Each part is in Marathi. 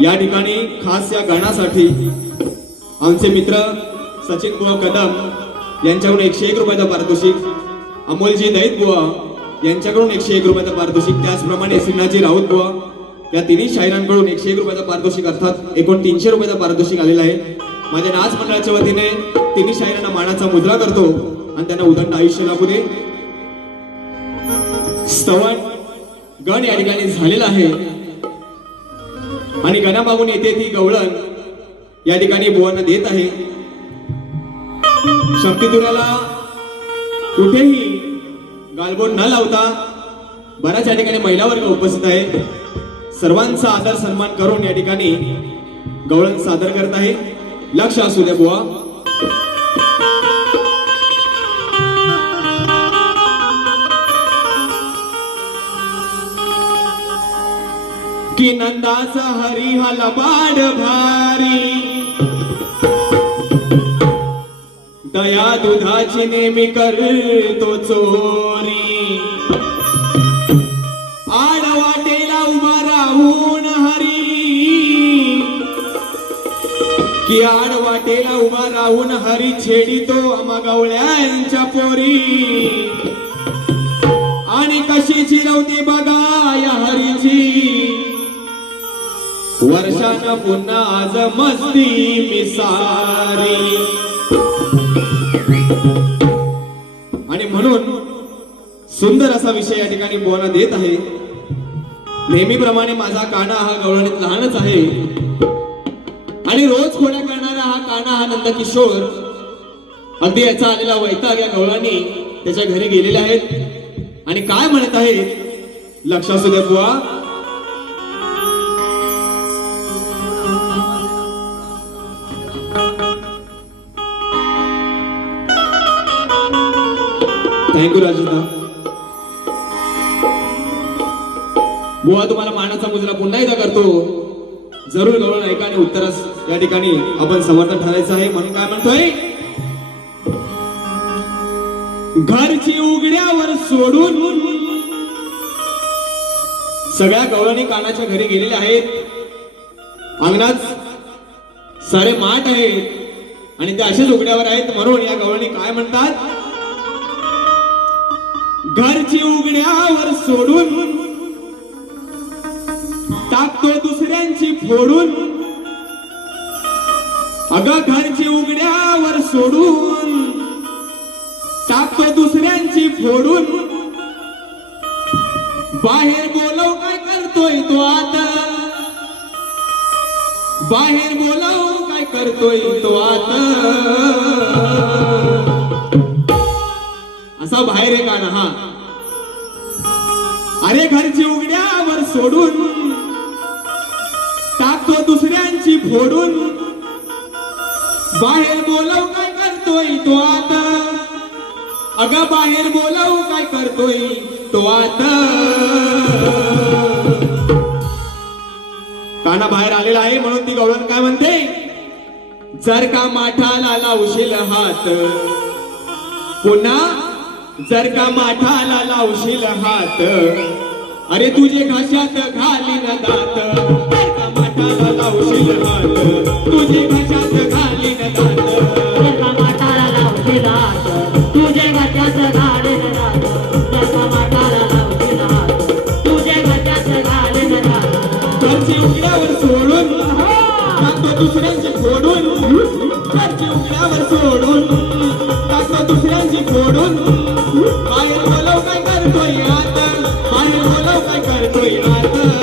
या ठिकाणी खास या गाण्यासाठी आमचे मित्र सचिन बुवा कदम यांच्याकडून एकशे एक रुपयाचा पारितोषिक अमोलजी दैत बुवा यांच्याकडून एकशे एक रुपयाचा पारितोषिक त्याचप्रमाणे सिन्हाजी राऊत बुवा या तिन्ही शाहिरांकडून एकशे एक रुपयाचा पारितोषिक अर्थात एकूण तीनशे रुपयाचा पारितोषिक आलेला आहे. माझ्या नाच मंडळाच्या वतीने तिन्ही शायरांना मानाचा मुद्रा करतो आणि त्यांना उदंड आयुष्य लागू दे. स्तवन गण या ठिकाणी झालेला आहे. आणि गणामागून येते ती गवळण या ठिकाणी बुवांना देत आहे. शक्तितुऱ्याला कुठेही गालबोट न लावता बऱ्याच या ठिकाणी महिला वर्ग उपस्थित आहे सर्वांचा आदर सन्मान करून या ठिकाणी गवळण सादर करत आहे. लक्ष असू द्या बुवा. की नंदाचा हरी हा लबाड भारी. दया दुधाची नेहमी करतो चोरी. आड वाटेला उभा राहून हरी. की आड वाटेला उभा राहून हरी छेडितो मगवळ्यांच्या गवळ्यांच्या पोरी. आणि कशी चिरवते बघा या हरीची. वर्षान पुन्हा आज मस्ती मिसारी. आणि म्हणून सुंदर असा विषय या ठिकाणी बोना देत आहे. नेहमीप्रमाणे माझा काना हा गवळणीत लहानच आहे. आणि रोज खोड्या करणारा हा काना हा नंद किशोर अगदी याचा आलेला वैताग या गवळांनी त्याच्या घरी गेलेले आहेत. आणि काय म्हणत आहेत? लक्षात सुद्धा बुवा. Thank you Rajda. बुवा तुम्हाला मानाचा मुजरा पुन्हा एकदा करतो. जरूर गवळण ऐका आणि उत्तरच या ठिकाणी आपण समर्थन ठरायचं आहे. म्हणून काय म्हणतोय? घरची उघड्यावर सोडून सगळ्या गवळणी कानाच्या घरी गेलेल्या आहेत. अंगणात सारे माठ आहेत. आणि ते असेच उघड्यावर आहेत. म्हणून या गवळणी काय म्हणतात? घरची उघड्यावर सोडून टाकतो दुसऱ्यांची फोडून. अग घरची उघड्यावर सोडून टाकतो दुसऱ्यांची फोडून. बाहेर बोलव काय करतोय तो आता? बाहेर बोलव काय करतोय तो आता? असा बाहेर आहे का ना हा. अरे घरची उघड्यावर सोडून टाकतो दुसऱ्यांची फोडून. बाहेर बोलव काय करतोय तो आता? अग बाहेर बोलव काय करतोय तो आता? काना बाहेर आलेला आहे म्हणून ती गवळण काय म्हणते? जर का माठाला लावशील हात पुन्हा जर का माठाला लावशील हात अरे तुझे घशात घालीन दात जर का माठाला लावशील हात तुझे घशात घालीन दात एका माठाला लावशील हात, तुझे घशात घालेन रात. एका माठाला लावशील हात, तुझे घशात घालेन रात. घरची उघड्यावर सोडून टाकतो दुसऱ्यांची फोडून घरची उघड्यावर सोडून टाकतो दुसऱ्यांची फोडून काय बोलव काय करतोय आता? काय बोलव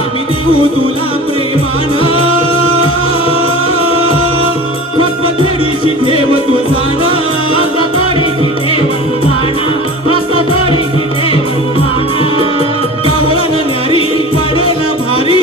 आम्ही देऊ तुला प्रेमानं. पतडीची ठेव तू जाणा गावळानं न्यारी पाडायला भारी.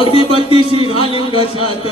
अगदी श्री घालिंग घशात